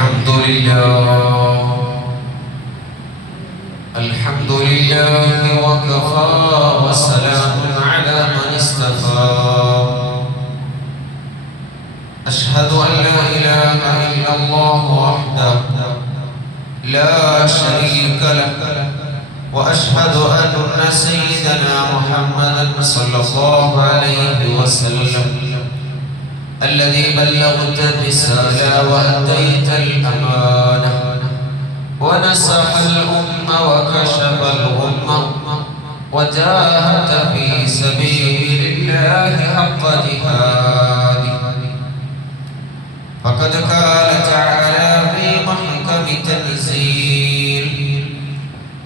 الحمد لله وكفى وسلام على من اصطفى أشهد أن لا إله إلا الله وحده لا شريك له وأشهد أن سيدنا محمدا صلى الله عليه وسلم الذي بلغت الرسالة وأديت الأمانة ونصح الأمة وكشف الغمة وجاهد في سبيل الله حق جهاده فقد قال تعالى في محكم تنزيل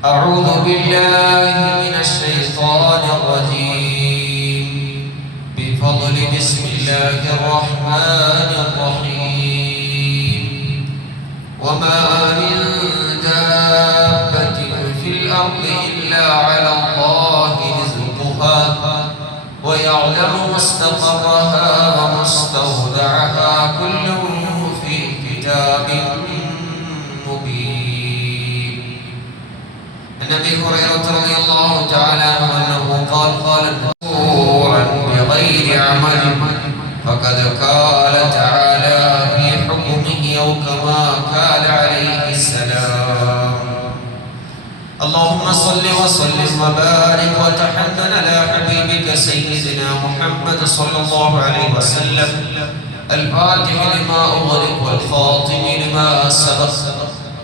أعوذ بالله من الشيطان الرجيم بفضل بسم الله الرحمن الرحيم وما من دابة في الأرض إلا على الله رزقها ويعلم مستقرها ومستودعها كل في كتاب مبين. عن أبي هريرة رضي الله تعالى عنه أنه قال نورا بغير عمل فقد قال تعالى في حكمه أو كما قال عليه السلام اللهم صل وسلم وبارك وتحنن على حبيبك سيدنا محمد صلى الله عليه وسلم الفاتح لما أغلق والخاتم لما سبق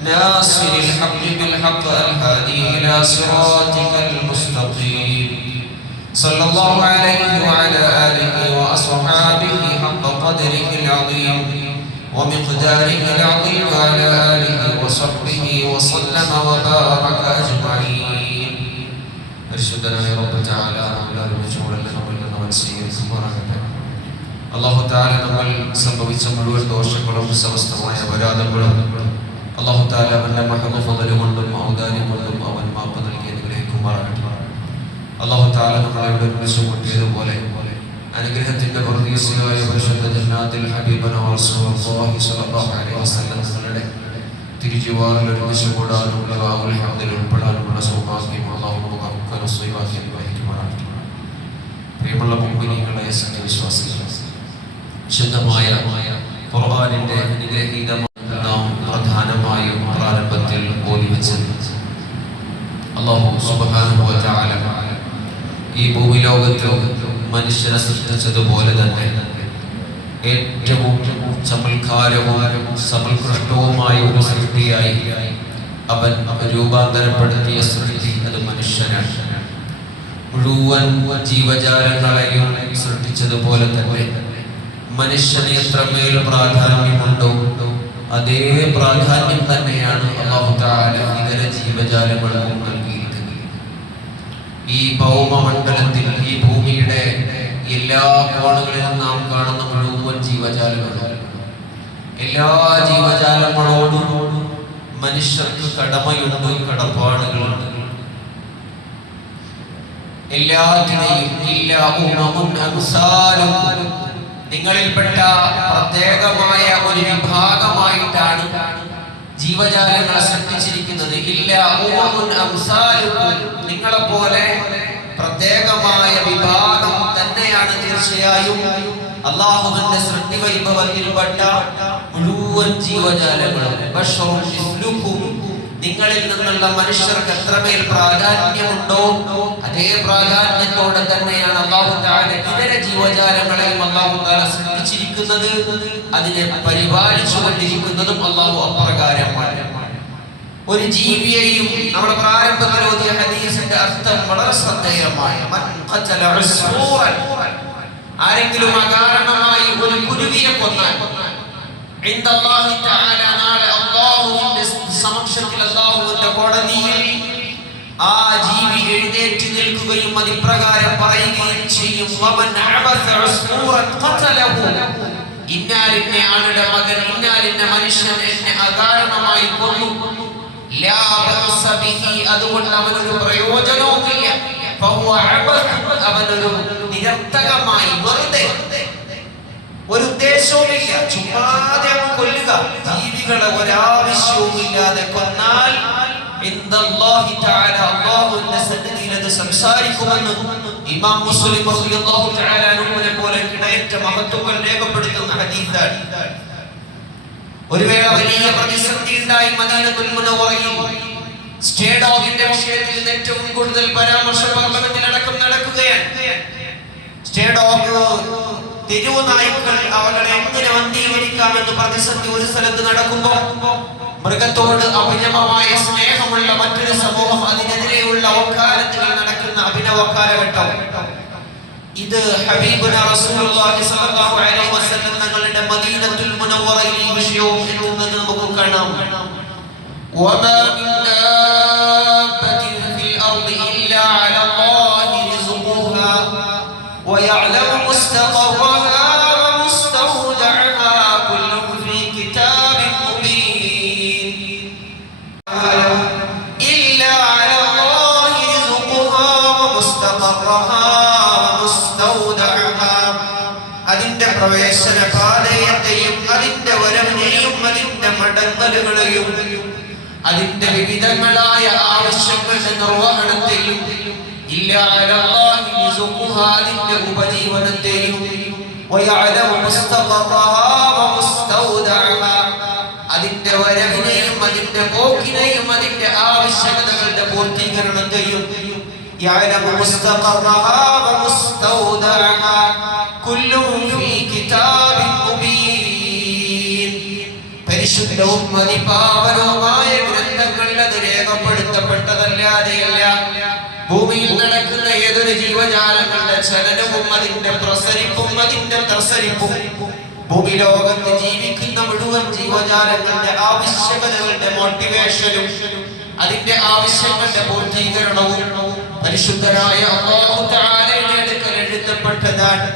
ناصر الحق بالحق الهادي إلى صراطك المستقيم صلى الله عليه وعلى آله وأصحابه حق قدره العظيم ومقداره العظيم وعلى آله وصحبه وسلم وبارك أجمعين. أرشدنا يا رب تعالى ولا رجوع لنا ولا نسير سبحانك الله تعالى നമ്മൾ സംഭവിച്ച മുഴുവൻ ദോഷങ്ങളും സമസ്തമായ അപരാധങ്ങളും അല്ലാഹു തആല അവന്റെ മഹദ് ഫളൽ കൊണ്ടും ഔദാര്യം കൊണ്ടും അവൻ മാപ്പ് നൽകി അനുഗ്രഹിക്കുമാറാകട്ടെ. അല്ലാഹു തആല നമ്മളെ ഒരുമിച്ച് കൂട്ടിയതുപോലെ അനുഗ്രഹത്തിന്റെ പ്രതീക്ഷയായ പരിശുദ്ധ ജന്നാത്തുൽ ഹബീബന റസൂലുള്ളാഹി സ്വല്ലല്ലാഹു അലൈഹി വസല്ലം തങ്ങളുടെ തിരുജിവാറിൽ ഒരുമിച്ച് കൂടാനുള്ള വാവുൽ ഹംദിൽ ഉൾപ്പെടാനുള്ള സൗഭാഗ്യം അല്ലാഹു നമുക്ക് നസീബാക്കി അനുഗ്രഹിക്കുമാറാകട്ടെ. പ്രിയമുള്ള മുഅ്മിനീങ്ങളെ സത്യവിശ്വാസികളെ ശുദ്ധമായ ഖുർആനിന്റെ അനുഗ്രഹീതമായ നാം പ്രധാനമായും പ്രാരംഭത്തിൽ ഓതി വെച്ചത് അല്ലാഹു സുബ്ഹാനഹു വ തആല ഈ ഭൂമിലോകത്ത് മനുഷ്യനെ സൃഷ്ടിച്ചതുപോലെ തന്നെ ഏറ്റവും ചമൽക്കാരവും സമൽകൃഷ്ടവുമായ ഒരു സൃഷ്ടിയായി അവൻ രൂപാന്തരപ്പെടുത്തിയ സൃഷ്ടി അത് മനുഷ്യനാണ്. മുഴുവൻ ജീവജാലങ്ങളെയും സൃഷ്ടിച്ചതുപോലെ തന്നെ മനുഷ്യന് എത്രമേൽ പ്രാധാന്യമുണ്ടോ അതേ പ്രാധാന്യം തന്നെയാണ് അല്ലാഹു തആല ഇതര ജീവജാലങ്ങൾക്കും നൽകിയിരിക്കുന്നത്. ഈ ഭൗമമണ്ഡലത്തിൽ ഈ ഭൂമിയുടെ എല്ലാ കോണുകളിലും നാം കാണുന്ന മുഴുവൻ ജീവജാലങ്ങളും എല്ലാ ജീവജാലങ്ങളോടും മനുഷ്യർക്ക് കടമയുണ്ട്, കടപ്പാടുകളുണ്ട്. എല്ലാത്തിനെയും നിങ്ങളിൽപ്പെട്ട പ്രത്യേകമായ ഒരു വിഭാഗമായിട്ടാണ് ജീവജാലങ്ങളെ സൃഷ്ടിച്ചിരിക്കുന്നത്. നിങ്ങളെ പോലെ പ്രത്യേകമായ വിഭാഗം തന്നെയാണ് തീർച്ചയായും അല്ലാഹുവിന്റെ സൃഷ്ടി വൈഭവത്തിൽപ്പെട്ട മുഴുവൻ ജീവജാലങ്ങളും. നിങ്ങളിൽ നിന്നുള്ള മനുഷ്യർക്ക് എത്രമേൽ പ്രാധാന്യമുണ്ടോ അതേ പ്രാധാന്യത്തോടെ തന്നെയാണ് അല്ലാഹു തആല ഇതര ജീവജാലങ്ങളെയും അല്ലാഹു തആല സൃഷ്ടിച്ചിരിക്കുന്നത്. അതിനെ പരിപാലിച്ചുകൊണ്ടിരിക്കുന്നതും അല്ലാഹു അപ്രകാരമാണ്. ഒരു ജീവിയെയും നമ്മുടെ പ്രാരംഭത്തിൽ ഓതിയ ഹദീസിന്റെ അർത്ഥം വളരെ ശ്രദ്ധേയമാണ്. ആരെങ്കിലും അകാരണമായി ഒരു കുരുവിയെ കൊന്നാൽ ഇൻദല്ലാഹി തആല നാളെ അല്ലാഹുവിന്റെ സമക്ഷത്തിൽ അല്ലാഹുവിന്റെ കോടതിയിൽ ആ ജീവി എഴുന്നേറ്റ് നിൽക്കുകയും അതിപ്രകാരം പറയുകയും ചെയ്യും, വമൻ അബസ ഉസ്ഫൂറൻ ഖതലഹു, ഇന്നാലിന്ന ആളുടെ മകൻ ഇന്നാലിന്ന മനുഷ്യൻ എന്നെ അകാരണമായി കൊന്നു, ലാ ബഅസ ബിഹി, അതുകൊണ്ട് അവനൊരു പ്രയോജനവുമില്ല, ഫഹുവ അബസ, അവനൊരു നിരർത്ഥകമായി വെറുതെ ഒരു ഉദ്ദേശവുമില്ല, ചുമ്മാതെ കൊല്ലുക. ജീവികൾ ജീവികളെ ഒരാവശ്യവുമില്ലാതെ കൊന്നാൽ ഇൻദല്ലാഹി തആല അല്ലാഹുവിന്റെ സന്നിധിയിൽ അത് സംസാരിക്കുമെന്ന് ഇമാം മുസ്ലിം റളിയല്ലാഹു തആല അൻഹുവിനെ പോലെ കിടയറ്റ മഹത്തുക്കൾ രേഖപ്പെടുത്തുന്ന ഹദീസാണ്. ഒരു വേള വലിയ പ്രതിസന്ധി ഉണ്ടായി മദീനത്തുൽ മുനവ്വറയിൽ. സ്റ്റേ ഡോഗിന്റെ വിഷയത്തിൽ ഏറ്റവും കൂടുതൽ പരാമർശം പാർലമെന്റിൽ അടക്കം നടക്കുകയാണ്. സ്റ്റേ ഡോഗ്, തെരുവ് നായ്ക്കൾ, അവകളെ എങ്ങനെ വന്ധീകരിക്കാമെന്ന് പ്രതിസന്ധി ഒരു സ്ഥലത്ത് നടക്കുമ്പോൾ മൃഗത്തോട് അഭിനവമായ സ്നേഹമുള്ള മറ്റൊരു സമൂഹം അതിനെതിരെയുള്ള വക്കാലത്തുകൾ നടക്കുന്ന അഭിനവ കാലഘട്ടം. ഇത് ഹബീബുന റസൂലുള്ളാഹി സ്വല്ലല്ലാഹു അലൈഹി വസല്ലം തങ്ങളുടെ മദീനത്തുൽ മുനവ്വറയിൽ ഈ വിഷയവും എത്തുന്നത് നമുക്ക് കാണാം. വമാ മിൻ ദാബത്തിൻ ഫിൽ അർദി ഇല്ലാ അലല്ലാഹി റിസ്ഖുഹാ വയഅലമു മുസ്തഖറഹാ വമുസ്തൗദഅഹാ കുല്ലുൻ ഫീ കിതാബിൻ മുബീൻ. ഇല്ലാ അലല്ലാഹി റിസ്ഖുഹാ വമുസ്തഖറഹാ വമുസ്തൗദഅഹാ. അതിന്റെ പ്രവേശന പാതയെയും അതിന്റെ വരവിനെയും അതിന്റെ മടങ്ങലുകളെയും അതിന്റെ വിവിധങ്ങളായ ആവശ്യങ്ങളുടെ നിർവഹണത്തെയും ഇല്ലാ അലല്ലാഹി റിസ്ഖുഹാ അതിന്റെ ഉപജീവനത്തെയും വയഅലമു മുസ്തഖറഹാ വമുസ്തൗദഅഹാ അതിന്റെ വരവിനെയും അതിന്റെ പോക്കിനെയും അതിന്റെ ആവശ്യകതകളുടെ പൂർത്തീകരണത്തെയും യഅലമു മുസ്തഖറഹാ വമുസ്തൗദഅഹാ കുല്ലുൻ ഫീ കിതാബിൻ മുബീൻ. പരിശുദ്ധവും അതിപാവനവുമായ ഗ്രന്ഥങ്ങളിൽ അത് രേഖപ്പെടുത്തപ്പെട്ടതല്ലാതെയല്ല. ഭൂമിയിൽ നടക്കുന്ന ഏതൊരു ജീവജാലങ്ങളുടെ ചലനവും അതിന്റെ പ്രസരിപ്പും അതിന്റെ പ്രസരിപ്പും ഭൂമി ലോകത്ത് ജീവിക്കുന്ന മുഴുവൻ ജീവജാലങ്ങളുടെ ആവശ്യകതകളുടെ മോട്ടിവേഷനും അതിന്റെ ആവശ്യങ്ങളുടെ പൂർത്തീകരണവും പരിശുദ്ധനായ അല്ലാഹു തആലയുടെ അടുക്കൽ എഴുതപ്പെട്ടതാണ്.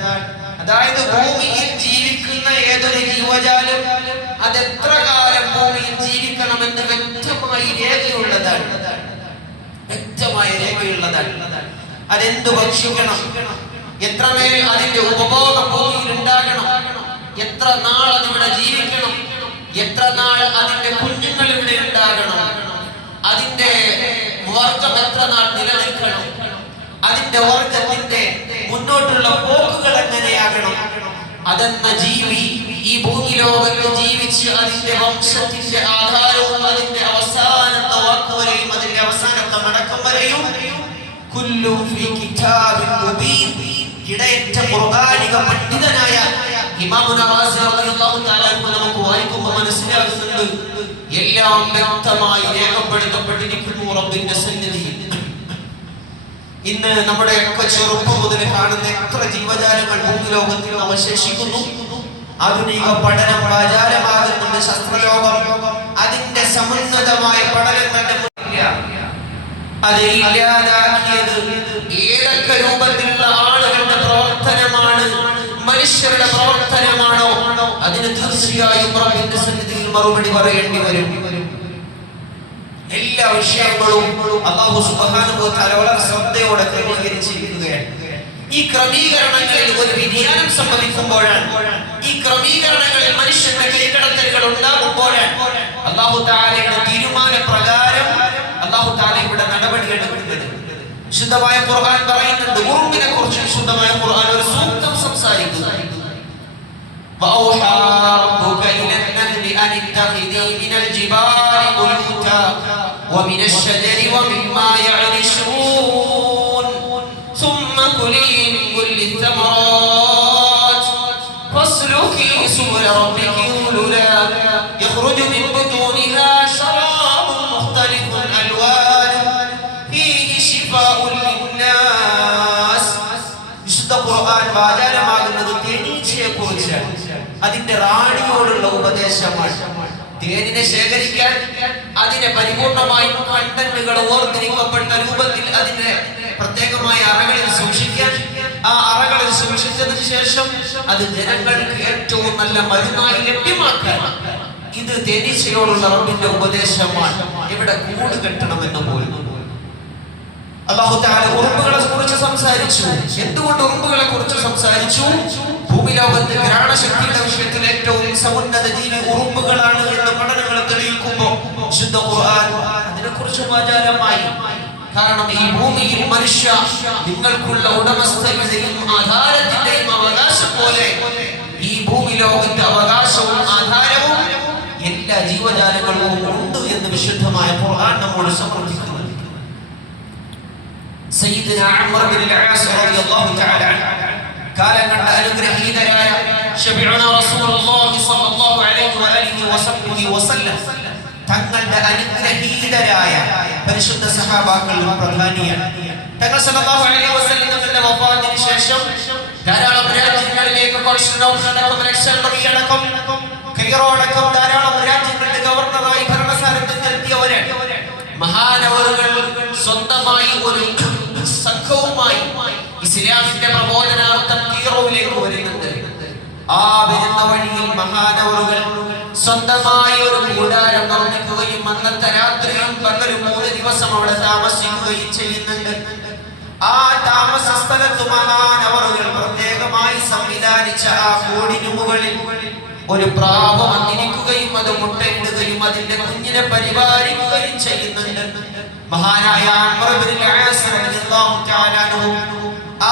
അതായത് ഭൂമിയിൽ ജീവിക്കുന്ന ഏതൊരു ജീവജാലം അത് എത്ര കാലം ഭൂമിയിൽ ജീവിക്കണമെന്ന് വ്യക്തമായി രേഖയുള്ളതാണ്. അതെന്തു ഭക്ഷിക്കണം, എത്രമേൽ അതിന്റെ ഉപഭോഗം ഭൂമിയിൽ ഉണ്ടാകണം, എത്ര നാൾ അതിവിടെ ജീവിക്കണം, എത്ര നാൾ അതിന്റെ കുഞ്ഞുങ്ങൾ ഇവിടെ ഉണ്ടാകണം, അതിന്റെ വർഗം എത്ര നാൾ നിലനിൽക്കണം, അതിന്റെ വർഗത്തിന്റെ മുന്നോട്ടുള്ള പോക്കുകൾ എങ്ങനെയാകണം, അതെന്ന ജീവി ഈ ഭൂമി ലോകത്ത് ജീവിച്ച് അതിന്റെ വംശത്തിന്റെ ആധാരവും അതിന്റെ അവസാനത്തെ വാക്കുവരെയും അതിന്റെ അവസാനത്തെ മടക്കം വരെയും കുല്ലു ഫീ കിതാബിൻ മുബീൻ കിടയറ്റ ഖുർആനിക പണ്ഡിതനായ ഇമാം നവാസി റളിയല്ലാഹു തആല നമുക്ക് വായിക്കുമ്പോൾ മനസ്സിലാകുന്നുണ്ട്. എല്ലാം വ്യക്തമായി രേഖപ്പെടുത്തപ്പെട്ടിരിക്കുന്നു റബ്ബിന്റെ സന്നിധിയിൽ. ഇന്ന് നമ്മുടെ ഒക്കെ ചെറുപ്പം മുതൽ കാണുന്ന എത്ര ജീവജാലങ്ങൾ ഭൂമി ലോകത്തിൽ അവശേഷിക്കുന്നു. ആധുനിക പഠനം ആചാരമാകുന്നുണ്ട്. ശാസ്ത്രലോകം അതിന്റെ സമുന്നതമായ പഠനങ്ങളുടെ അത് ഇല്ലാതാക്കിയത് ഏതൊക്കെ രൂപത്തിലുള്ള ആളുകളുടെ പ്രവർത്തനമാണ്, മനുഷ്യരുടെ പ്രവർത്തനമാണോ, അതിന് തീർച്ചയായും റബ്ബിന്റെ സന്നിധിയിൽ മറുപടി പറയേണ്ടി വരും. എല്ലാ വിഷയങ്ങളും അല്ലാഹു സുബ്ഹാനഹു വ തആല വളരെ ശ്രദ്ധയോടെ ക്രമീകരിച്ചിരിക്കുകയാണ്. ഈ ക്രമീകരണങ്ങളിൽ ഒരു വ്യതിയാനം സംഭവിക്കുമ്പോഴാണ്, ഈ ക്രമീകരണങ്ങളിൽ മനുഷ്യന്റെ കൈകടത്തലുകൾ ഉണ്ടാകുമ്പോഴാണ് അല്ലാഹു തആലയുടെ തീരുമാന പ്രകാരം അല്ലാഹു തആല ഇവിടെ നടപടി എടുക്കുന്നത്. വിശുദ്ധമായ ഖുർആൻ പറയുന്നുണ്ട്, ഉറുമ്പിനെ കുറിച്ച് വിശുദ്ധമായ ഖുർആൻ ഒരു സൂക്തം സംസാരിക്കുന്നു. وأوحى ربك إلى النحل أن اتخذي من الجبال بيوتا ومن الشجر ومما يعرشون ثم كلي من كل الثمرات فاسلكي سبل ربك ذللا يخرج من بطونها شراب مختلف ألوانه فيه شفاء للناس. വിശുദ്ധ ഖുർആൻ വാചാലമാകുന്നത് തേനീച്ചയെ കുറിച്ചാണ്. അതിന്റെ റാണിയോടുള്ള ഉപദേശമാണ്. തേനിനെ ശേഖരിക്കാൻ, അതിനെ പരിപൂർണമായി കണ്ടന്റുകൾ ഓർത്തിരിക്കപ്പെട്ട രൂപത്തിൽ അതിനെ പ്രത്യേകമായ അറകളിൽ സൂക്ഷിക്കാൻ, ആ അറകളിൽ സൂക്ഷിച്ചതിന് ശേഷം അത് ജനങ്ങൾക്ക് ഏറ്റവും നല്ല മരുന്നായി ലഭ്യമാക്കാൻ, ഇത് തേനീച്ചയോടുള്ള റബ്ബിന്റെ ഉപദേശമാണ്. ഇവിടെ കൂട് കെട്ടണമെന്ന് പോലും അല്ലാഹു തആല ഉറുമ്പുകളെ കുറിച്ച് സംസാരിച്ചു. എന്തുകൊണ്ട് ഉറുമ്പുകളെ കുറിച്ച് സംസാരിച്ചു? ഭൂമി ലോകത്ത് ഘ്രാണശക്തിയുടെ വിഷയത്തിൽ ഏറ്റവും സമുന്നത ജീവി ഉറുമ്പുകളാണ് എന്ന് പഠനങ്ങൾ തെളിയിക്കുമ്പോൾ വിശുദ്ധ ഖുർആൻ അതിനെക്കുറിച്ച് വാചാലമായി. കാരണം ഈ ഭൂമിയിൽ മനുഷ്യ നിങ്ങൾക്കുള്ള ഉടമസ്ഥതയും ആധാരത്തിന്റെയും അവകാശം പോലെ ഈ ഭൂമി ലോകത്തെ അവകാശവും ആധാരവും എല്ലാ ജീവജാലങ്ങൾക്കും ഉണ്ട് എന്ന് വിശുദ്ധമായ ഖുർആൻ നമ്മോട് സമർത്ഥിക്കുന്നു. സയ്യിദുന ഉമർ ബിൻ അൽ-ആസ് റളിയല്ലാഹു തആല കാലം കണ്ട അനുഗ്രഹീതരായ ശഫീഉന റസൂലുള്ളാഹി സ്വല്ലല്ലാഹു അലൈഹി വസല്ലം തങ്ങളുടെ അനുഗ്രഹീതരായ പരിശുദ്ധ സഹാബാക്കളും പ്രധാനിയാണ്. തങ്ങൾ സല്ലല്ലാഹു അലൈഹി വസല്ലം തങ്ങളുടെ വഫാത്തിന് ശേഷം ധാരാളം രാജ്യങ്ങളിലേക്ക് കൈറോടക്കം ധാരാളം രാജ്യങ്ങളുടെ ഗവർണറായി ഭരണസാരഥ്യത്തിലെത്തിയവരാണ്. മഹാനവറുകൾ സ്വന്തമായി ഒരു സംഘവുമായി ഇസ്ലാമിന്റെ പ്രബോധനാർത്ഥം കീറോയിലേക്ക് വരുന്നുണ്ട്. ആ വരുന്ന വഴിയിൽ മഹാനവറുകൾ സ്വന്തമായി ഒരു കൂടാരം നിർമ്മിക്കുകയും അന്നത്തെ രാത്രിയും പകലും 3 ദിവസം അവിടെ താമസിക്കുകയും ചെയ്യുന്നുണ്ട്. ആ താമസ സ്ഥലത്ത് മഹാനവറുകൾ പ്രത്യേകമായി സംവിധാനിച്ച ആ കൂടിനു മുകളിൽ ഒരു പ്രാവ് വന്നിരിക്കുകയും അത് മുട്ടയിടുകയും അതിന്റെ കുഞ്ഞിനെ പരിപാലിക്കുകയും ചെയ്യുന്നുണ്ട്. മഹാനായ ഉമർ ഇബ്നുൽ ആസ് റളിയല്ലാഹു തആല അൻഹു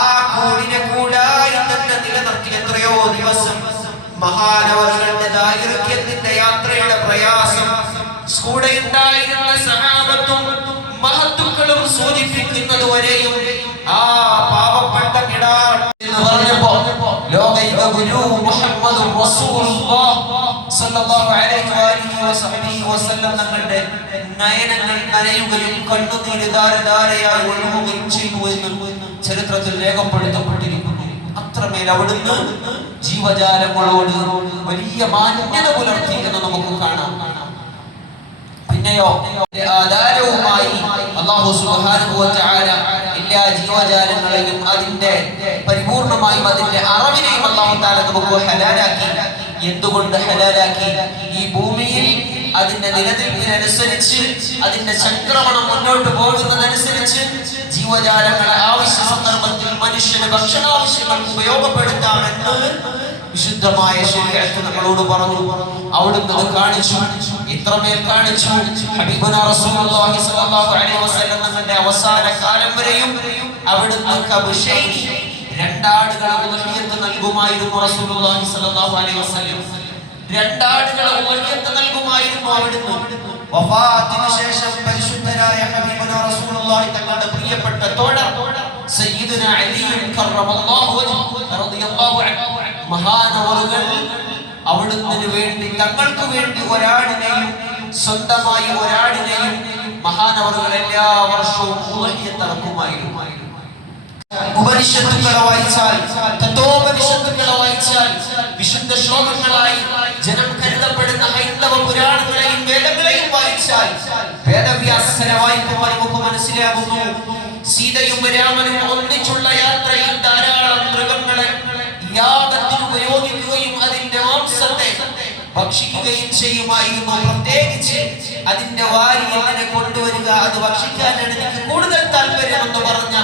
ആ കൂടിനെ കൂടായി തന്നെ നിലനിർത്തി എത്രയോ ദിവസം. മഹാനവറുകളുടെ ദൈർഘ്യത്തിന്റെ യാത്രയുടെ പ്രയാസം കൂടെ ഉണ്ടായിരുന്ന സഹാബത്തും മഹത്തുക്കളും സൂചിപ്പിക്കുന്നത് വരെയും ആ പാവപ്പെട്ട കിടാർ എന്ന് പറഞ്ഞപ്പോ ലോകൈക ഗുരു മുഹമ്മദുർ റസൂലുള്ളാഹി സ്വല്ലല്ലാഹു അലൈഹി വസല്ലം തങ്ങളുടെ നയനങ്ങൾ നനയുകയും കണ്ണുനീര് ധാരധാരയായി ഒഴുകുകയും ചെയ്തു എന്ന് ചരിത്രത്തിൽ രേഖപ്പെടുത്തപ്പെട്ടിരിക്കുന്നു. അത്രമേൽ അവിടുന്ന് ജീവജാലങ്ങളോട് വലിയ മാന്യത പുലർത്തി എന്ന് നമുക്ക് കാണാം. പിന്നെയോ ആധാരവുമായി അല്ലാഹു സുബ്ഹാനഹു വ തആല എല്ലാ ജീവജാലങ്ങളെയും അതിന്റെ പരിപൂർണമായും അതിന്റെ അറിവിനെയും അല്ലാഹു തആല നമുക്ക് ഹലാലാക്കി. എന്തുകൊണ്ട് ഹലാലാക്കി? ഈ ഭൂമിയിൽ അതിന്റെ നിലനിൽപ്പിനനുസരിച്ച് അതിന്റെ ചക്രമണം മുന്നോട്ട് പോകുന്നതനുസരിച്ച് ജീവജാലങ്ങളെ ആവശ്യ സന്ദർഭത്തിൽ മനുഷ്യന് ഭക്ഷണാവശ്യങ്ങൾക്ക് ഉപയോഗപ്പെടുത്താമെന്ന് വിശുദ്ധമായ ശരീഅത്ത് നമ്മളോട് പറഞ്ഞു. അവിടുന്ന് അത് കാണിച്ചു. ഇത്രമേൽ കാണിച്ചു. ഹബീബുനാ റസൂലുള്ളാഹി സ്വല്ലല്ലാഹു അലൈഹി വസല്ലം തങ്ങളുടെ അവസാന കാലം വരെയും അവിടുന്ന് കബശൈനി 2 ആടുകളെ ഉദ്ഹിയത്ത് നൽകുമായിരുന്നു. റസൂലുള്ളാഹി സ്വല്ലല്ലാഹു അലൈഹി വസല്ലം 2 ആടുകളെ ഉദ്ഹിയത്ത് നൽകുമായിരുന്നു. അവിടുന്ന് വഫാത്തിന് ശേഷം പരിശുദ്ധരായ ഹബീബുനാ റസൂലുള്ളാഹി തങ്ങളുടെ പ്രിയപ്പെട്ട തോഴർ സയ്യിദുനാ അലി കറമല്ലാഹു വജ്ഹു റളിയല്ലാഹു അൻഹു മഹാനവറുകൾ അവിടുന്ന് വേണ്ടി തങ്ങൾക്ക് വേണ്ടി ഒരാടിനെയും സ്വന്തമായി ഒരാടിനെയും മഹാനവറുകൾ എല്ലാ വർഷവും ഉദ്ഹിയത്ത് നൽകുമായിരുന്നു. ഉപനിഷത്തുക്കളെ വായിച്ചാൽ, തത്വോപനിഷത്തുക്കളെ വായിച്ചാൽ, വിശുദ്ധ ശ്ലോകങ്ങളായി ജനം കരുതപ്പെടുന്ന ഹൈന്ദവ പുരാണങ്ങളെയും വേദങ്ങളെയും വായിച്ചാൽ വേദവ്യാസനെ വായിക്കുമ്പോൾ നമുക്ക് മനസ്സിലാകുന്നു സീതയും രാമനും ഒന്നിച്ചുള്ള യാത്രയിൽ ധാരാളം മൃഗങ്ങളെ യാഗത്തിന് ഉപയോഗിക്കുകയും അതിന്റെ മാംസത്തെ ഭക്ഷിക്കുകയും ചെയ്യുമായിരുന്നു. പ്രത്യേകിച്ച് അതിന്റെ വാരി എങ്ങനെ കൊണ്ടുവരിക, അത് ഭക്ഷിക്കാനാണ് എനിക്ക് കൂടുതൽ താല്പര്യമെന്ന് പറഞ്ഞ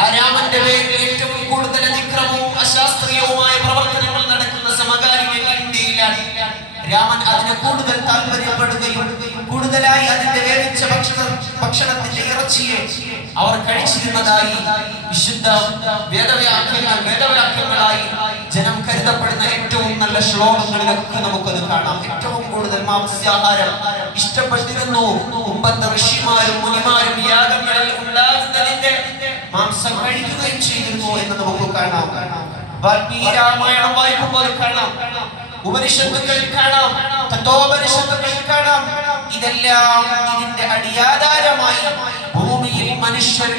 ആ രാമന്റെ പേരിൽ ഏറ്റവും കൂടുതൽ അതിക്രമവും അശാസ്ത്രീയവുമായ പ്രവർത്തനങ്ങൾ നടക്കുന്ന സമകാലിക ഇന്ത്യയിലാണ്. രാമൻ അതിനെ കൂടുതൽ താല്പര്യപ്പെടുകയും കൂടുതലായി അതിന്റെ വേവിച്ച ഭക്ഷണത്തിന്റെ ഇറച്ചിയെ അവർ കഴിച്ചിരുന്നതായി വിശുദ്ധ വേദവാക്യങ്ങളായി ജനം കരുതപ്പെടുന്ന ഏറ്റവും നല്ല ശ്ലോകങ്ങളിലൊക്കെ നമുക്കത് കാണാം. ഏറ്റവും കൂടുതൽ മാംസ്യാഹാരം ഇഷ്ടപ്പെട്ടിരുന്നു മുമ്പത്തെ ഋഷിമാരും മുനിമാരും യാഗങ്ങളിൽ ഉണ്ടാകുന്നതിന്റെ മാംസം കഴിക്കുകയും ചെയ്തിരുന്നു എന്ന് നമുക്ക് കാണാം. വാൽമീകി രാമായണം വായിക്കുമ്പോൾ കാണാം, ഉപനിഷത്തുക്കളിൽ കാണാം, തത്വോപനിഷത്തുക്കളിൽ കാണാം. ഇതെല്ലാം ഇതിന്റെ അടിയാധാരമായി ഭൂമിയിൽ മനുഷ്യർ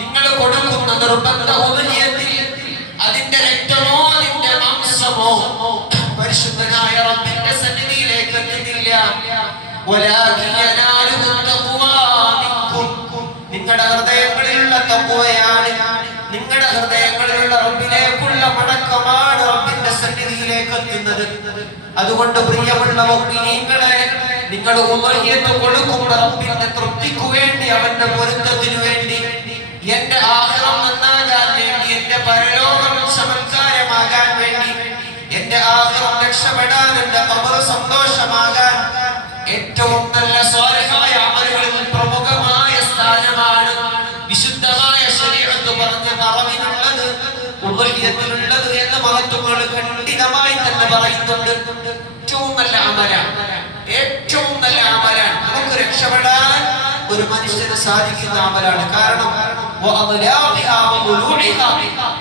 നിങ്ങൾ കൊടുക്കുന്ന നിർബന്ധ ഉപനിയത്തിൽ അതിന്റെ രക്തമോ അതിന്റെ മാംസമോ പരിശുദ്ധനായ റബ്ബിന്റെ സന്നിധിയിലേക്ക് എത്തുന്നില്ല. നിങ്ങളുടെ ഹൃദയങ്ങളിലുള്ള തഖ്വയാണ്, നിങ്ങളുടെ ഹൃദയങ്ങളിലുള്ള റബ്ബിലേക്കുള്ള മടക്കമാണ് റബ്ബിന്റെ സന്നിധിയിലേക്ക് എത്തുന്നത്. അതുകൊണ്ട് പ്രിയമുള്ള മുഅ്മിനീങ്ങളെ, നിങ്ങൾ ഉദ്ഹിയത്ത് കൊടുക്കുമ്പോൾ റബ്ബിന്റെ തൃപ്തിക്ക് വേണ്ടി, അവന്റെ പൊരുത്തത്തിനു വേണ്ടി എന്റെ ആഖിറം നന്നാകാൻ വേണ്ടി, എന്റെ പരലോകം ചമത്കാരമാകാൻ വേണ്ടി, എന്റെ ആഖിറം രക്ഷപ്പെടാൻ, എന്റെ ഖബർ സന്തോഷമാകാൻ ഏറ്റവും നല്ല സ്വാലിഹായ അമലുകളിൽ പ്രമുഖമായ സ്ഥാനമാണ് വിശുദ്ധമായ ശരീഅത്ത് പറഞ്ഞ അറവിനുള്ളത്, ഉദ്ഹിയത്തിനുള്ളത് എന്ന മഹത്വങ്ങൾ ഖണ്ഡിതമായി തന്നെ പറയുന്നുണ്ട്. ഏറ്റവും നല്ല അമലാണ്, ഏറ്റവും നല്ല അമലാണ്. നമുക്ക് രക്ഷപ്പെടാൻ ഒരു മനുഷ്യന് സാധിക്കുന്ന അമലാണ്. കാരണം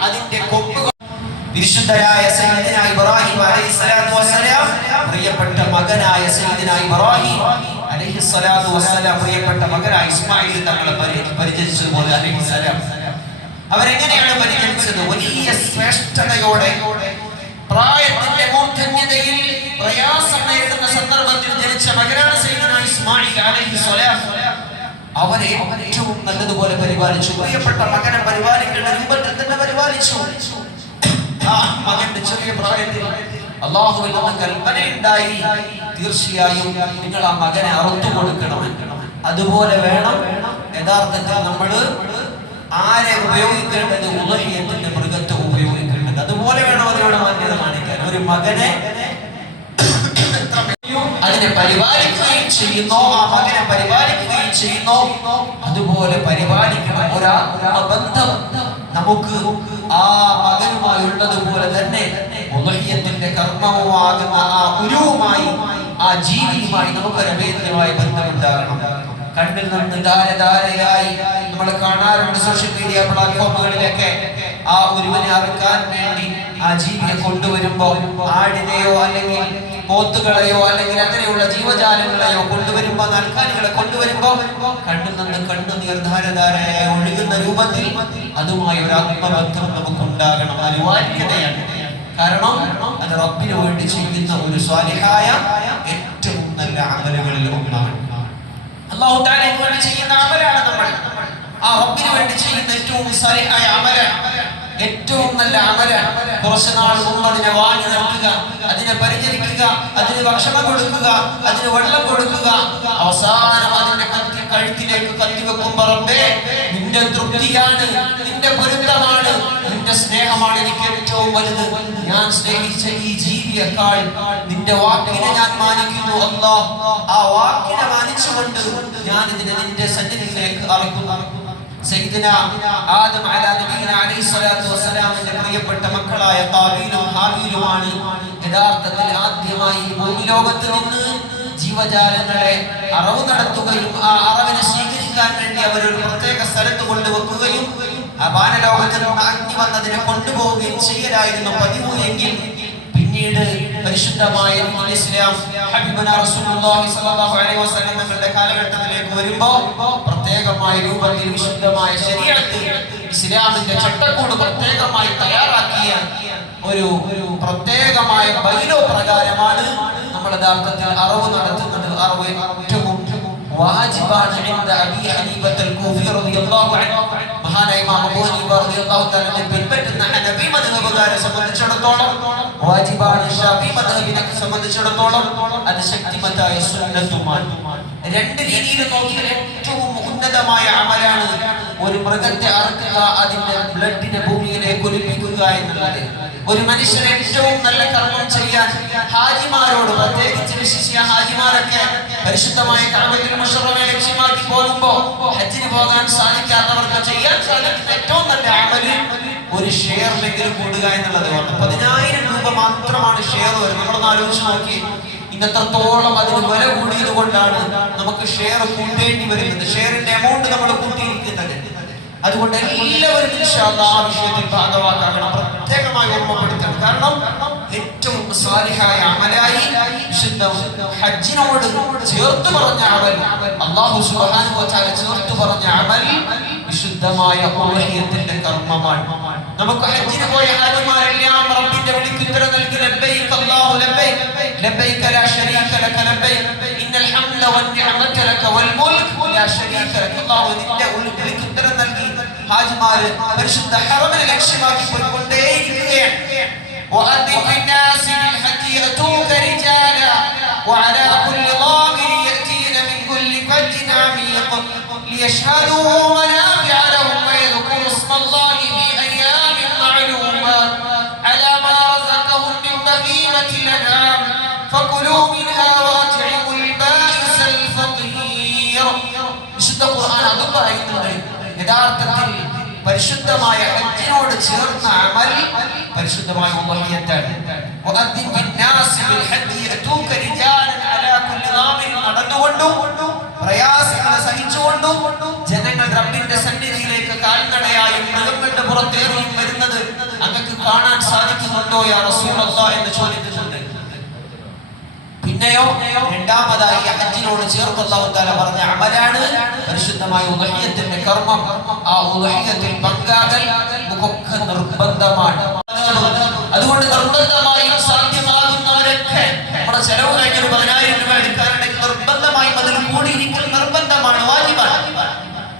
അതിന്റെ കൊമ്പുകൾ വിശുദ്ധരായ സയ്യിദുനാ ഇബ്രാഹിം അലൈഹിസ്സലാത്തു വസ്സലാം, പ്രിയപ്പെട്ട മകനായ സയ്യിദുനാ ഇബ്രാഹിം അലൈഹിസ്സലാത്തു വസ്സലാം പ്രിയപ്പെട്ട മകനായ ഇസ്മായിൽ തങ്ങളെ പരിചരിച്ചതുപോലെ അലൈഹിസ്സലാം അവരെങ്ങനെയാണ് പരിഗണിച്ചത്? വലിയ ശ്രേഷ്ഠതയോടെ പ്രായത്തിന്റെ മൂർധന്യതയിൽ പ്രയാസം നേരിടുന്ന സന്ദർഭത്തിൽ ജനിച്ച മകനാണ് സയ്യിദുനാ ഇസ്മായിൽ അലൈഹിസ്സലാം. അവരെ ഏറ്റവും നല്ലതുപോലെ പരിപാലിച്ചു. പ്രിയപ്പെട്ട മകനെ പരിപാലിക്കേണ്ട രൂപത്തിൽ തന്നെ പരിപാലിച്ചു. ആ മകന്റെ ചെറിയ പ്രായത്തിൽ അല്ലാഹുവിൽ നിന്ന് കൽപ്പനയുണ്ടായി, തീർച്ചയായും നിങ്ങൾ ആ മകനെ അറുത്തു കൊടുക്കണം. അതുപോലെ വേണം യഥാർത്ഥത്തിൽ നമ്മൾ ആരെ ഉപയോഗിക്കേണ്ടത്, ഉദ്ഹിയത്തിന്റെ മൃഗത്തെ ഉപയോഗിക്കേണ്ടത്. അതുപോലെ വേണം അതിനോട് മാന്യത കാണിക്കാൻ. ഒരു മകനെ അതിനെ പരിപാലിക്കുകയും ചെയ്യുന്നു, ആ മകനെ പരിപാലിക്കുകയും ചെയ്യുന്നു, അതുപോലെ പരിപാലിക്കണം. ഒരാത്മബന്ധം നമുക്ക് ആ മകനുമായുള്ളതുപോലെ തന്നെ ഉദ്ഹിയത്തിന്റെ കർമ്മവുമാകുന്ന ആ ഉരുവുമായി, ആ ജീവിയുമായി നമുക്ക് അഭേദ്യമായ ബന്ധമുണ്ടാകണം. കണ്ണിൽ നിന്ന് ധാരധാരയായി നമ്മൾ കാണാറുണ്ട് സോഷ്യൽ മീഡിയ പ്ലാറ്റ്ഫോമുകളിലൊക്കെ. ആ ഒരുവനെ അറുക്കാൻ വേണ്ടി ആ ജീവിയെ കൊണ്ടുവരുമ്പോ, ആടിനെയോ അല്ലെങ്കിൽ പോത്തുകളെയോ അല്ലെങ്കിൽ അങ്ങനെയുള്ള ജീവജാലങ്ങളെയോ കൊണ്ടുവരുമ്പോ, നൽകാനികളെ കൊണ്ടുവരുമ്പോ കണ്ണിൽ നിന്ന് കണ്ണുനീർ ധാരധാരയായി ഒഴുകുന്ന രൂപത്തിൽ അതുമായി ഒരു ആത്മബന്ധം നമുക്കുണ്ടാകണം. അനിവാര്യതയാണ്. കാരണം അത് റബ്ബിന് വേണ്ടി ചെയ്യുന്ന ഒരു സ്വാലിഹായ ഏറ്റവും നല്ല അമലുകളിൽ ഒന്നാണ്. അല്ലാഹു തആലയ്ക്ക് വേണ്ടി ചെയ്യുന്ന അമലാണ് നമ്മൾ. ആ റബ്ബിന് വേണ്ടി ചെയ്യുന്ന ഏറ്റവും സ്വാലിഹായ അമലാണ്, ഏറ്റവും നല്ല അമലാണ്. കുറച്ച് നാൾ മുമ്പ് അതിനെ വാങ്ങി നൽകുക, അതിനെ പരിചരിക്കുക, അതിന് ഭക്ഷണം കൊടുക്കുക, അതിന് വെള്ളം കൊടുക്കുക, അവസാനം അതിന്റെ കഴുത്തിലേക്ക് കത്തിവെക്കുമ്പോൾ റബ്ബേ നിന്റെ തൃപ്തിയാണ്, നിന്റെ പൊരുത്തമാണ്, നിന്റെ സ്നേഹമാണ് എനിക്ക് ഏറ്റവും വലുത്. ഞാൻ സ്നേഹിച്ച ഈ ജീവിയേക്കാൾ നിന്റെ വാക്കിനെ ഞാൻ മാനിക്കുന്നു അല്ലാഹ്. ആ വാക്കിനെ മാനിച്ചുകൊണ്ട് ഞാൻ ഇതിനെ നിന്റെ സന്നിധിയിലേക്ക് അർപ്പിക്കുന്നു. സയ്യിദുനാ ആദം അലൈഹിസ്സലാത്തു വസ്സലാമിന്റെ പ്രിയപ്പെട്ട മക്കളായ ഖാബീലും ഹാബീലുമാണ് യഥാർത്ഥത്തിൽ ആദ്യമായി ഭൂമി ലോകത്ത് നിന്ന് ജീവജാലങ്ങളെ അറവ് നടത്തുകയും ആ അറവിനെ സ്വീകരിക്കാൻ വേണ്ടി അവരൊരു പ്രത്യേക സ്ഥലത്ത് കൊണ്ടുവെക്കുകയും ആ വാനലോകത്തിൽ നിന്ന് അഗ്നി വന്നതിനെ കൊണ്ടുപോവുകയും ചെയ്യലായിരുന്നു പതിവ്. എങ്കിൽ പിന്നീട് പരിശുദ്ധമായ ഇസ്ലാം ഹബീബുനാ റസൂലുള്ളാഹി സ്വല്ലല്ലാഹു അലൈഹി വസല്ലം തങ്ങളുടെ കാലഘട്ടത്തിലേക്ക് വരുമ്പോൾ പ്രത്യേകമായ രൂപത്തിൽ വിശുദ്ധമായ ശരീഅത്ത് ഇസ്ലാമിന്റെ ചട്ടക്കൂട് പ്രത്യേകമായി തയ്യാറാക്കിയ ഒരു പ്രത്യേകമായ ബൈലോ പ്രകാരമാണ് നമ്മൾ യഥാർത്ഥത്തിൽ അറവ് നടത്തുന്നത്. അറവ് ഏറ്റവും വാജിബാണ്. ഇൻദ അബീ ഹനീഫത്തുൽ കൂഫി റളിയല്ലാഹു അൻഹു, മഹാനായ ഇമാം അബൂ ഹനീഫ റളിയല്ലാഹു തആല പിൻപറ്റുന്ന ഹനഫി മദ്ഹബുകാരെ സംബന്ധിച്ചിടത്തോളം വാജിബാണ്. ഷാഫി മദ്ഹബിനെ സംബന്ധിച്ചിടത്തോളം അത് ശക്തിമത്തായ സുന്നത്തുമാണ്. രണ്ട് രീതിയിൽ നോക്കിയാൽ ഏറ്റവും ഉന്നതമായ അമലാണ് ഒരു മൃഗത്തെ അറുക്കുക, അതിന്റെ ബ്ലഡിനെ ഭൂമിയിലേക്ക് ഒലിപ്പിക്കുക എന്നുള്ളത്. ഒരു മനുഷ്യൻ ഏറ്റവും നല്ല കർമ്മം ചെയ്യാൻ ഹാജിമാരോട്, പ്രത്യേകിച്ച് വിശിഷ്യ ഹാജിമാരൊക്കെ പരിശുദ്ധമായ കഅബത്തുൽ മുശറഫയെ ലക്ഷ്യമാക്കി പോകുമ്പോൾ ഹജ്ജിന് പോകാൻ സാധിക്കാത്തവർക്ക് ചെയ്യാൻ സാധിക്കുന്ന ഏറ്റവും നല്ല അമല് ഒരു ഷെയറിലെങ്കിലും കൂടുക എന്നുള്ളത്. 10,000 രൂപ മാത്രമാണ് ഷെയർ വരുന്നത്. നമ്മളൊന്ന് ആലോചിച്ച് നോക്കി, ഇന്നത്രത്തോളം അതിന് വില കൂടിയത് കൊണ്ടാണ് നമുക്ക് ഷെയർ കൂട്ടേണ്ടി വരുന്നത്, ഷെയറിന്റെ എമൗണ്ട് നമ്മൾ കൂട്ടിയിരിക്കുന്നത്. അതുകൊണ്ട് എല്ലാവരും ഇൻഷാ അല്ലാഹ് ആ വിഷയത്തിൽ ഭാഗവാക്കാകണം, പ്രത്യേകമായി ഓർമ്മപ്പെടുത്തണം. കാരണം ഏറ്റവും സാലിഹായ അമലായി വിശുദ്ധ ഹജ്ജിനോട് ചേർത്ത് പറഞ്ഞ അമൽ, അല്ലാഹു സുബ്ഹാനഹു വ തആല ചേർത്ത് പറഞ്ഞ അമൽ വിശുദ്ധമായ ഉദ്ഹിയത്തിന്റെ കർമ്മമാണ്. നമുക്ക് ഹജ്ജിന് പോയ ഹാജിമാരെല്ലാം റബ്ബിന്റെ വിളിക്ക് ഉത്തരം നൽകി ലബ്ബൈക അല്ലാഹു ലബ്ബൈക ലബ്ബൈക ലാ ശരീക ലക ലബ്ബൈക ഇന്നൽ ഹംദ വൻ നിഅമത ലക വൽ മുൽക് ലാ ശരീക ലക. അല്ലാഹു നിന്റെ വിളിക്ക് ഉത്തരം നൽകി ഹാജിമാർ പരിശുദ്ധ ഹറമിനെ ലക്ഷ്യമാക്കി പോയിക്കൊണ്ടേയിരിക്കുകയാണ്. وأذن في الناس بالحج يأتوك رجالا وعلى كل ضامر يأتين من كل فج عميق ليشهدوا منافع لهم പരിശുദ്ധമായ ഹജ്ജിനോട് ചേർന്ന അമൽ പരിശുദ്ധമായ ഉദ്ഹിയത്താണ്. വഅദ്ദിൻ ബിന്നാസി ബിൽ ഹജ്ജി യതൂക റിജാലൻ അലാ കുല്ലി ളാമിൻ, നടന്നുകൊണ്ടും പ്രയാസങ്ങൾ സഹിച്ചുകൊണ്ടും ജനങ്ങൾ റബ്ബിന്റെ സന്നിധിയിലേക്ക് കാൽനടയായും മൃഗങ്ങളുടെ പുറത്തേറിയും വരുന്നത് അങ്ങക്ക് കാണാൻ സാധിക്കുന്നുണ്ടോ യാ റസൂലല്ലാഹ് എന്ന് ചോദിക്കുന്നുണ്ട്. പിന്നെയോ രണ്ടാമതായി ഹജ്ജിനോട് ചേർത്ത് അല്ലാഹു തആല പറഞ്ഞ അമലാണ് പരിശുദ്ധമായ ഉദ്ഹിയത്തിന്റെ കർമ്മം. ആ ഉദ്ഹിയത്തിൽ പങ്കാകൽ നമുക്കൊക്കെ നിർബന്ധമാണ്. അതുകൊണ്ട് നിർബന്ധമായും സാധ്യമാകുന്നവരൊക്കെ നമ്മുടെ ചെലവ് കഴിഞ്ഞൊരു 10,000 രൂപ എടുക്കാനുണ്ടെങ്കിൽ നിർബന്ധമായും അതിൽ കൂടിയിരിക്കൽ നിർബന്ധമാണ്, വാജിബാണ്.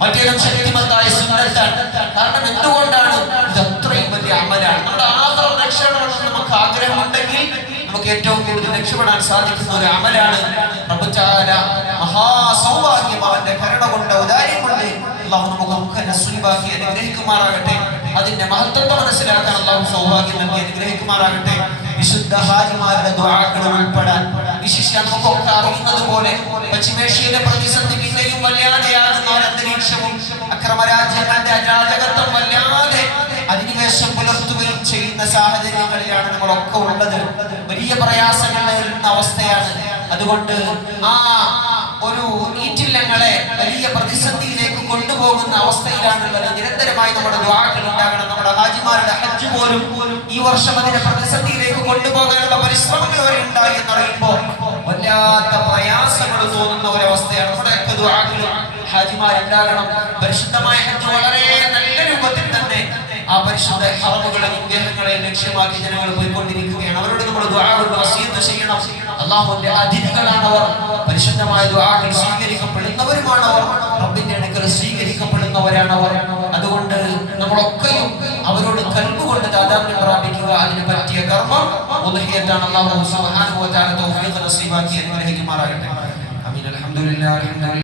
മറ്റേതും ശക്തിമത്തായ സുന്നത്താണ്. കാരണം എന്തുകൊണ്ടാണ്? ഇത് അത്രയും വലിയ അമലാണ്. നമ്മുടെ ആഗ്രഹം രക്ഷപ്പെടണമെന്ന് നമുക്ക് ആഗ്രഹമുണ്ടെങ്കിൽ നമുക്ക് ഏറ്റവും കൂടുതൽ രക്ഷപ്പെടാൻ സാധിക്കുന്ന ഒരു അമലാണ്. റബ്ബ് തആല മഹാസൗഭാഗ്യമാന്റെ കരുണ കൊണ്ട് ഔദാര്യം കൊണ്ട് അല്ലാഹു നമുക്ക് നസ്ലിബാക്കി അനുഗ്രഹിക്കുമാറാകട്ടെ. അതിന്റെ മഹത്വത്തെ മനസ്സിലാക്കാൻ അല്ലാഹു സൗഭാഗ്യം നൽകി അനുഗ്രഹിക്കുമാറാകട്ടെ. വിശുദ്ധ ഹാജിമാരുടെ ദുആകൾ ഉൾപ്പെടാൻ വിശിഷ്യ നമുക്കൊക്കെ അറിയുന്നത് പോലെ പശ്ചിമേഷ്യയിലെ പ്രതിസന്ധി പിന്നെയും വല്ലാതെയാകുന്ന ഒരു അന്തരീക്ഷവും അക്രമരാജ്യങ്ങളുടെ അരാജകത്വം വല്ലാതെ അധിനിവേശം പുലർത്തുകയും ചെയ്യുന്ന സാഹചര്യങ്ങളിലാണ് നമ്മളൊക്കെ ഉള്ളത്. വലിയ പ്രയാസങ്ങൾ നേരിടുന്ന അവസ്ഥയാണ്. അതുകൊണ്ട് ആ ഒരു ഈറ്റില്ലങ്ങളെ വലിയ പ്രതിസന്ധിയിലേക്ക് കൊണ്ടുപോകുന്ന അവസ്ഥയിലാണുള്ളത്. നിരന്തരമായി നമ്മുടെ ദുആകൾ ഉണ്ടാകണം. നമ്മുടെ ഹാജിമാരുടെ ഹജ്ജ് പോലും ഈ വർഷം അതിനെ പ്രതിസന്ധിയിലേക്ക് കൊണ്ടുപോകാനുള്ള പരിശ്രമങ്ങൾ വരെ ഉണ്ടായി എന്നറിയുമ്പോൾ വല്ലാത്ത പ്രയാസങ്ങൾ തോന്നുന്ന ഒരവസ്ഥയാണ്. നമ്മുടെയൊക്കെ ദുആകൾ ഹാജിമാരുണ്ടാകണം. പരിശുദ്ധമായ ഹജ്ജ് വളരെ നല്ല രൂപത്തിൽ തന്നെ ആ പരിശുദ്ധ ഹറമുകളെ വിഗ്രഹങ്ങളെ ലക്ഷ്യമാക്കി ജനങ്ങൾ പോയിക്കൊണ്ടിരിക്കുകയാണ്. അവരോട് നമ്മൾ ദുആ കൊണ്ട് വസിയത്ത് ചെയ്യണം. അല്ലാഹുവിന്റെ അതിഥികളാണവർ. പരിശുദ്ധമായ ദുആകൾ സ്വീകരിക്കപ്പെടുന്നവരുമാണവർ. റബ്ബിന്റെ അടുക്കൽ സ്വീകരിക്കപ്പെടുന്നവരാണവർ. അതുകൊണ്ട് നമ്മളൊക്കെയും അവരോട് കൽബുകൊണ്ട് താദാമ്യം പ്രാപിക്കുക. അതിന് പറ്റിയ കർമ്മം ഉദ്ഹിയത്താണ്. അല്ലാഹു സുബ്ഹാനഹു വ തആല തൗഫീഖ് നസീബാക്കി അനുഗ്രഹിക്കുമാറാകട്ടെ. ആമീൻ. അൽഹംദുലില്ലാഹി.